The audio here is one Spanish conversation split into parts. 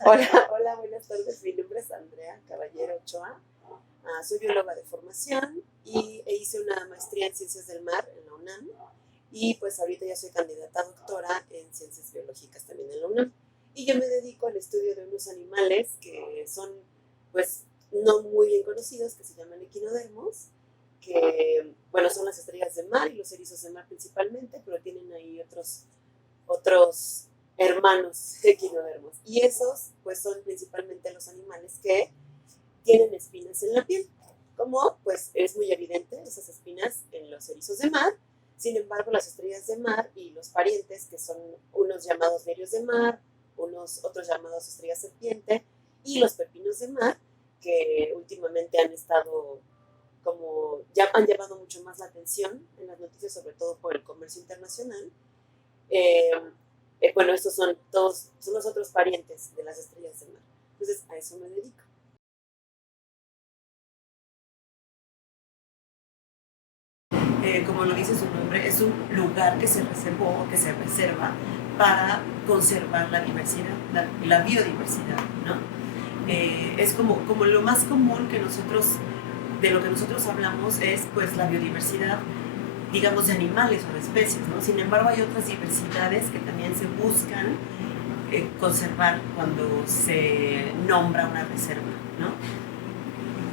Hola, hola, buenas tardes. Mi nombre es Andrea Caballero Ochoa. Soy bióloga de formación y hice una maestría en Ciencias del Mar en la UNAM. Y pues ahorita ya soy candidata a doctora en Ciencias Biológicas también en la UNAM. Y yo me dedico al estudio de unos animales que son, pues, no muy bien conocidos, que se llaman equinodermos, que, bueno, son las estrellas de mar y los erizos de mar principalmente, pero tienen ahí otros hermanos equinodermos. Y esos, pues, son principalmente los animales que tienen espinas en la piel. Como, pues, es muy evidente esas espinas en los erizos de mar. Sin embargo, las estrellas de mar y los parientes, que son unos llamados lirios de mar, unos otros llamados estrellas serpiente, y los pepinos de mar, que últimamente han estado como, ya han llamado mucho más la atención en las noticias, sobre todo por el comercio internacional. eh, bueno, estos son todos, son los otros parientes de las estrellas de mar. Entonces, a eso me dedico. Como lo dice su nombre, es un lugar que se reservó o que se reserva para conservar la diversidad, la biodiversidad, ¿no? Es como lo más común que nosotros, de lo que nosotros hablamos es pues la biodiversidad, digamos, de animales o de especies, ¿no? Sin embargo, hay otras diversidades que también se buscan conservar cuando se nombra una reserva, ¿no?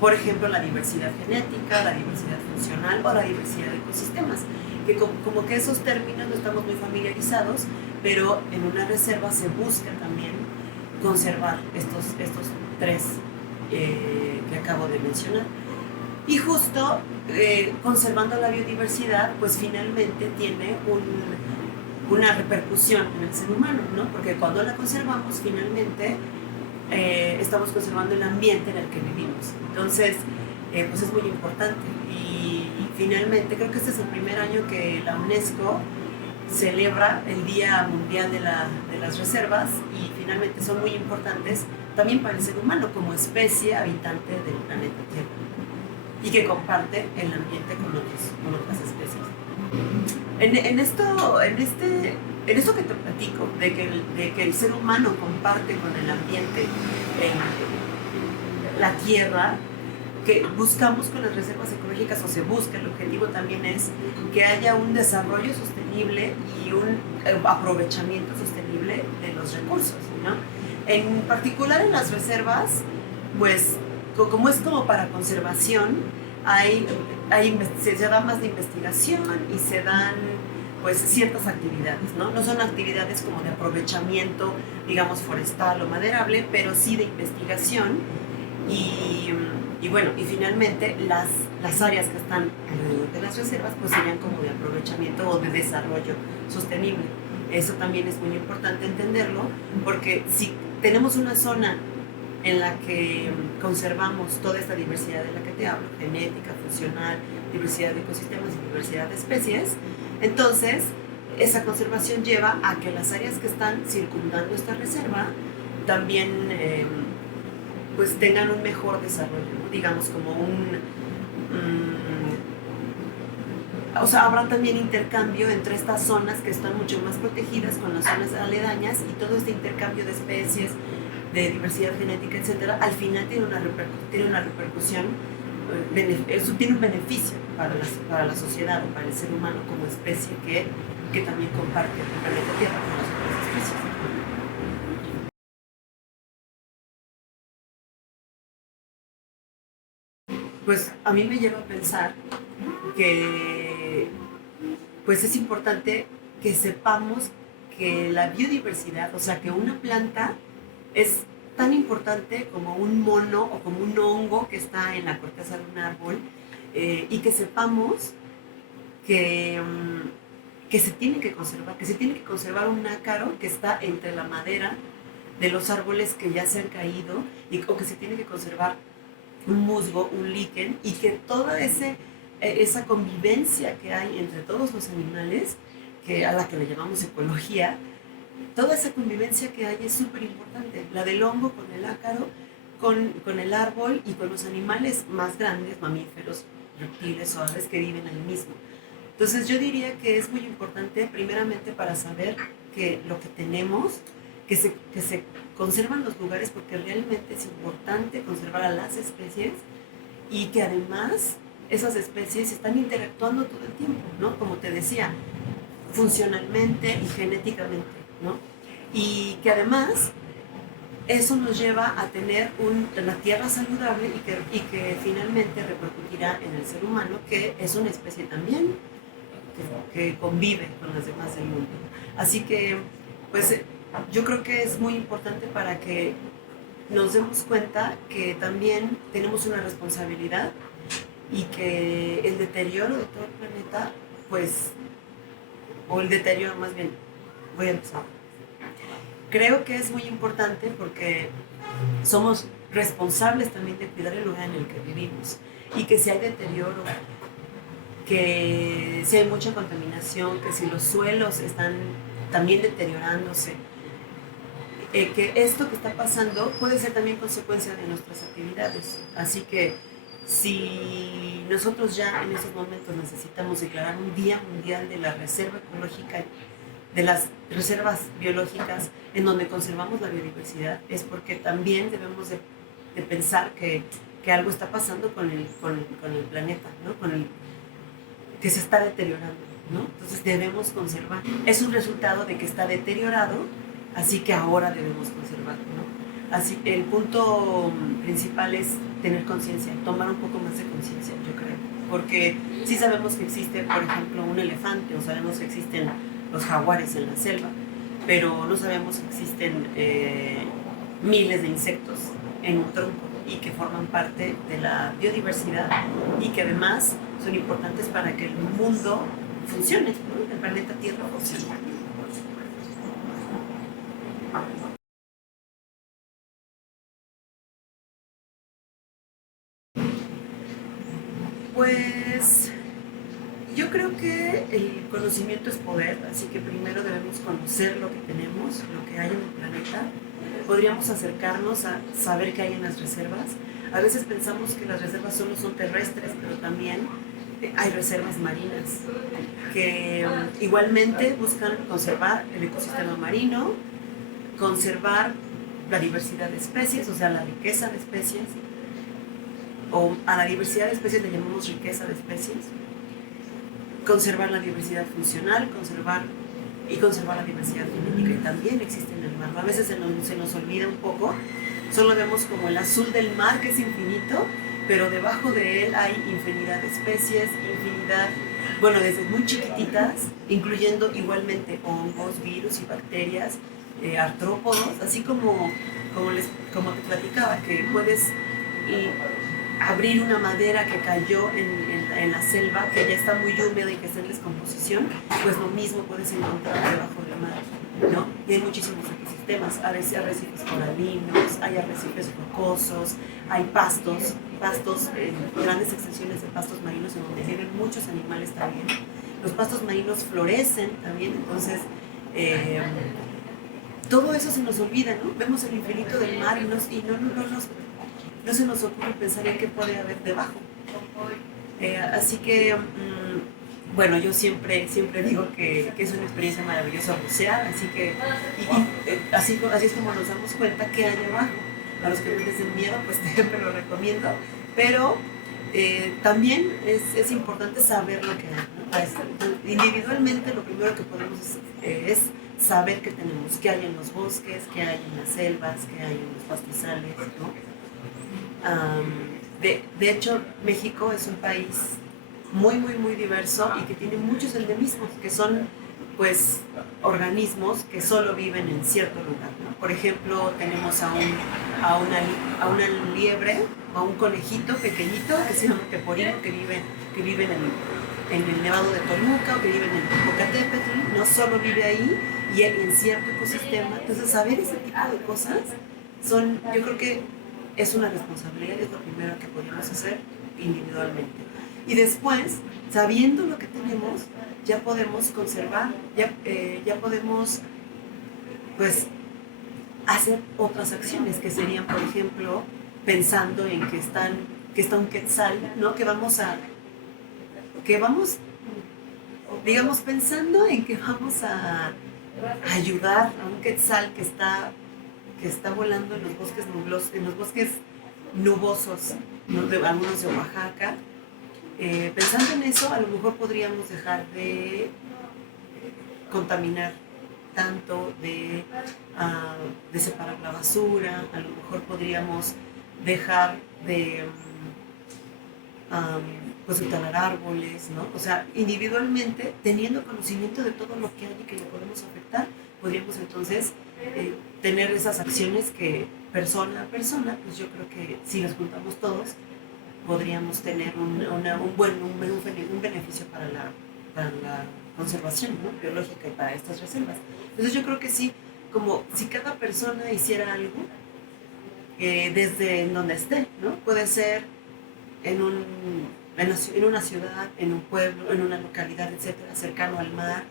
Por ejemplo, la diversidad genética, la diversidad funcional o la diversidad de ecosistemas, que como que esos términos no estamos muy familiarizados, pero en una reserva se busca también conservar estos tres que acabo de mencionar. Y justo conservando la biodiversidad, pues finalmente tiene una repercusión en el ser humano, ¿no? Porque cuando la conservamos, finalmente estamos conservando el ambiente en el que vivimos. Entonces, pues es muy importante. Y finalmente, creo que este es el primer año que la UNESCO celebra el Día Mundial de las Reservas y finalmente son muy importantes también para el ser humano como especie habitante del planeta Tierra y que comparte el ambiente con otras especies. En esto que te platico, de que el ser humano comparte con el ambiente la tierra, que buscamos con las reservas ecológicas o se busca, el objetivo también es que haya un desarrollo sostenible y un aprovechamiento sostenible de los recursos, ¿no? En particular en las reservas, pues como es como para conservación, se da más de investigación y se dan pues ciertas actividades, ¿no? No son actividades como de aprovechamiento, digamos, forestal o maderable, pero sí de investigación y bueno, y finalmente las áreas que están alrededor de las reservas pues serían como de aprovechamiento o de desarrollo sostenible. Eso también es muy importante entenderlo porque si tenemos una zona en la que conservamos toda esta diversidad de la que te hablo, genética, funcional, diversidad de ecosistemas y diversidad de especies, entonces esa conservación lleva a que las áreas que están circundando esta reserva también pues tengan un mejor desarrollo, ¿no? Digamos como o sea, habrá también intercambio entre estas zonas que están mucho más protegidas con las zonas aledañas y todo este intercambio de especies, de diversidad genética, etcétera, al final tiene una repercusión, eso tiene un beneficio para la sociedad o para el ser humano como especie que también comparte el planeta Tierra con las otras especies. Pues a mí me lleva a pensar que pues es importante que sepamos que la biodiversidad, o sea, que una planta es tan importante como un mono o como un hongo que está en la corteza de un árbol y que sepamos que, que se tiene que se tiene que conservar un ácaro que está entre la madera de los árboles que ya se han caído o que se tiene que conservar un musgo, un líquen y que toda esa convivencia que hay entre todos los animales, a la que le llamamos ecología, toda esa convivencia que hay es súper importante. La del hongo con el ácaro, con el árbol y con los animales más grandes, mamíferos, reptiles o aves que viven ahí mismo. Entonces yo diría que es muy importante primeramente para saber que lo que tenemos, que se conservan los lugares porque realmente es importante conservar a las especies y que además esas especies están interactuando todo el tiempo, ¿no? Como te decía, funcionalmente y genéticamente, ¿no? Y que además eso nos lleva a tener una tierra saludable y que finalmente repercutirá en el ser humano, que es una especie también que convive con las demás del mundo. Así que, pues, yo creo que es muy importante para que nos demos cuenta que también tenemos una responsabilidad y que el deterioro de todo el planeta, pues, o el deterioro más bien, voy a empezar. Creo que es muy importante porque somos responsables también de cuidar el lugar en el que vivimos y que si hay deterioro, que si hay mucha contaminación, que si los suelos están también deteriorándose, que esto que está pasando puede ser también consecuencia de nuestras actividades. Así que si nosotros ya en estos momentos necesitamos declarar un Día Mundial de la Reserva Ecológica, de las reservas biológicas en donde conservamos la biodiversidad, es porque también debemos de pensar que algo está pasando con el planeta, ¿no? Que se está deteriorando, ¿no? Entonces debemos conservar. Es un resultado de que está deteriorado, así que ahora debemos conservarlo, ¿no? Así, el punto principal es tener conciencia, tomar un poco más de conciencia, yo creo. Porque sí sabemos que existe, por ejemplo, un elefante, o sabemos que existen los jaguares en la selva, pero no sabemos que existen miles de insectos en un tronco y que forman parte de la biodiversidad y que además son importantes para que el mundo funcione, ¿no? El planeta Tierra funcione. Pues yo creo que el conocimiento es poder, así que primero debemos conocer lo que tenemos, lo que hay en el planeta. Podríamos acercarnos a saber qué hay en las reservas. A veces pensamos que las reservas solo son terrestres, pero también hay reservas marinas que igualmente buscan conservar el ecosistema marino, conservar la diversidad de especies, o sea, la riqueza de especies, o a la diversidad de especies le llamamos riqueza de especies, conservar la diversidad funcional, conservar la diversidad genética, y también existe en el mar. A veces se nos olvida un poco, solo vemos como el azul del mar que es infinito, pero debajo de él hay infinidad de especies, bueno, desde muy chiquititas, incluyendo igualmente hongos, virus y bacterias, artrópodos, así como te platicaba, que puedes abrir una madera que cayó en la selva, que ya está muy húmeda y que está en descomposición, pues lo mismo puedes encontrar debajo del mar, ¿no? Y hay muchísimos ecosistemas, arrecifes coralinos, hay arrecifes rocosos, hay pastos, grandes extensiones de pastos marinos en donde viven muchos animales también. Los pastos marinos florecen también, entonces todo eso se nos olvida, ¿no? Vemos el infinito del mar y no se nos ocurre pensar en qué puede haber debajo. Así que, bueno, yo siempre digo que es una experiencia maravillosa bucear, así que así es como nos damos cuenta que hay debajo. A los que no les den miedo, pues siempre lo recomiendo, pero también es importante saber lo que hay, ¿no? Individualmente lo primero que podemos es saber qué tenemos, qué hay en los bosques, qué hay en las selvas, qué hay en los pastizales, ¿no? De hecho, México es un país muy diverso y que tiene muchos endemismos, que son pues organismos que solo viven en cierto lugar, ¿no? Por ejemplo, tenemos a una liebre o a un conejito pequeñito que se llama teporino, que vive en el Nevado de Toluca o que vive en el Popocatépetl, no solo vive ahí y en cierto ecosistema. Entonces, saber ese tipo de cosas yo creo que es una responsabilidad, es lo primero que podemos hacer individualmente. Y después, sabiendo lo que tenemos, ya podemos conservar, ya podemos pues hacer otras acciones que serían, por ejemplo, pensando en que está un quetzal, ¿no? Digamos, pensando en que vamos a ayudar a un quetzal que que está volando en los bosques nublosos, en los bosques nubosos, ¿no? De algunos de Oaxaca. Pensando en eso, a lo mejor podríamos dejar de contaminar tanto, de separar la basura, a lo mejor podríamos dejar de pues de talar árboles, ¿no? O sea, individualmente, teniendo conocimiento de todo lo que hay y que le podemos afectar, podríamos entonces tener esas acciones que persona a persona, pues yo creo que si nos juntamos todos, podríamos tener un beneficio para la conservación, ¿no? Biológica y para estas reservas. Entonces yo creo que sí, como si cada persona hiciera algo desde donde esté, ¿no? Puede ser en una ciudad, en un pueblo, en una localidad, etcétera, cercano al mar,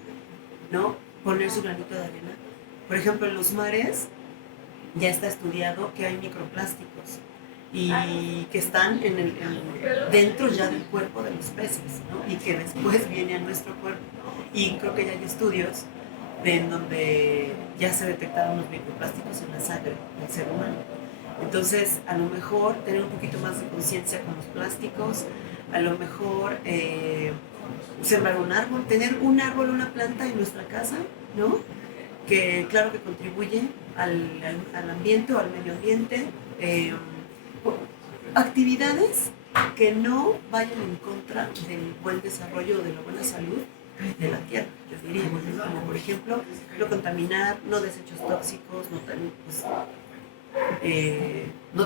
¿no? Poner su granito de arena. Por ejemplo, en los mares ya está estudiado que hay microplásticos y que están dentro ya del cuerpo de los peces, ¿no? Y que después viene a nuestro cuerpo. Y creo que ya hay estudios en donde ya se detectaron los microplásticos en la sangre del ser humano. Entonces, a lo mejor tener un poquito más de conciencia con los plásticos, a lo mejor sembrar un árbol, tener un árbol, una planta en nuestra casa, ¿no? Que claro que contribuye al ambiente o al medio ambiente. Actividades que no vayan en contra del buen desarrollo o de la buena salud de la tierra, yo diría, como por ejemplo no contaminar, no desechos tóxicos, no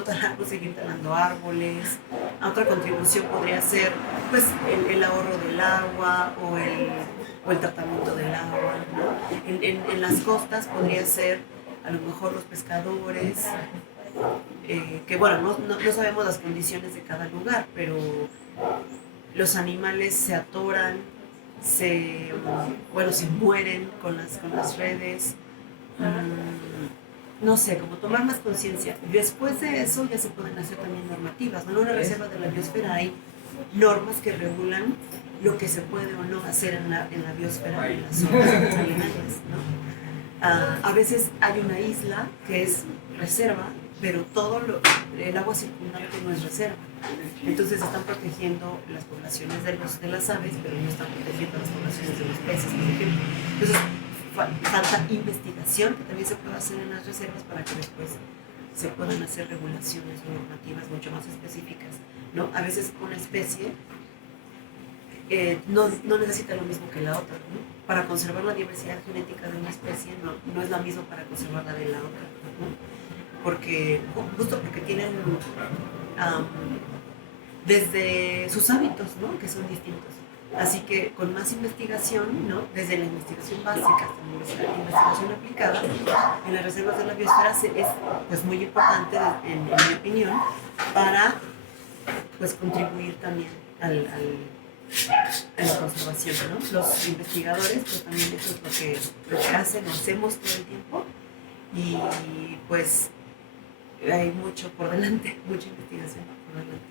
talar, no seguir talando árboles. Otra contribución podría ser pues el ahorro del agua o el tratamiento del agua, ¿no? En las costas podría ser a lo mejor los pescadores, que bueno, no sabemos las condiciones de cada lugar, pero los animales se atoran, se mueren con las redes. No sé, como tomar más conciencia. Después de eso ya se pueden hacer también normativas, ¿no? En una reserva de la biosfera hay normas que regulan lo que se puede o no hacer en la biosfera, en las zonas aledañas, ¿no? A veces hay una isla que es reserva, pero el agua circundante no es reserva. Entonces están protegiendo las poblaciones de las aves, pero no están protegiendo las poblaciones de los peces, por ejemplo. Entonces, falta investigación que también se puede hacer en las reservas para que después se puedan hacer regulaciones o normativas mucho más específicas, ¿no? A veces una especie no necesita lo mismo que la otra, ¿no? Para conservar la diversidad genética de una especie no es la misma para conservarla de la otra, ¿no? Justo porque tienen desde sus hábitos, ¿no? Que son distintos. Así que con más investigación, ¿no? Desde la investigación básica hasta la investigación aplicada, en las reservas de la biosfera es pues, muy importante, en mi opinión, para pues, contribuir también a la conservación, ¿no? Los investigadores, pues también eso es lo que hacen, lo hacemos todo el tiempo, y pues hay mucho por delante, mucha investigación por delante.